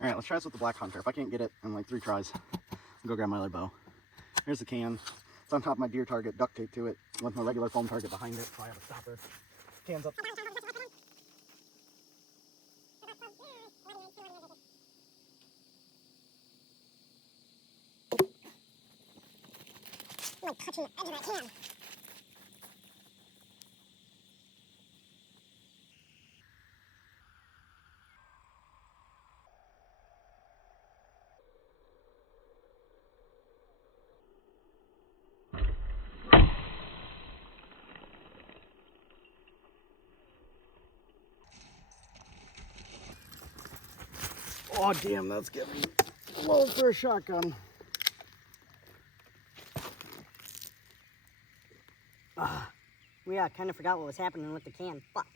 All right, let's try this with the black hunter. If I can't get it in like 3 tries, I'll go grab my other bow. Here's the can. It's on top of my deer target, duct tape to it, with my regular foam target behind it, so I have a stopper. Can's up. Like touching the edge of that can. Oh damn, that's getting low for a shotgun. We kind of forgot what was happening with the can. Fuck.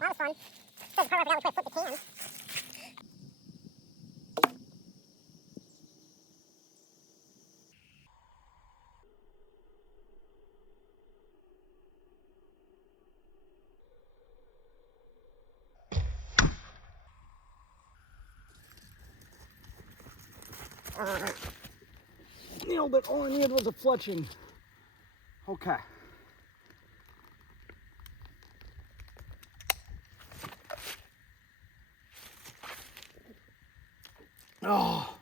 That was fun. This is the part where I forgot we flip the can. Alright. Nailed it. All I needed was a fletching. Okay. Oh.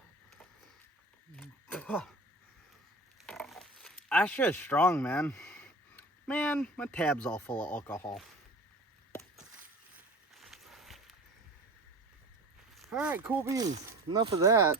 That shit's strong, man. Man, my tab's all full of alcohol. Alright, cool beans. Enough of that.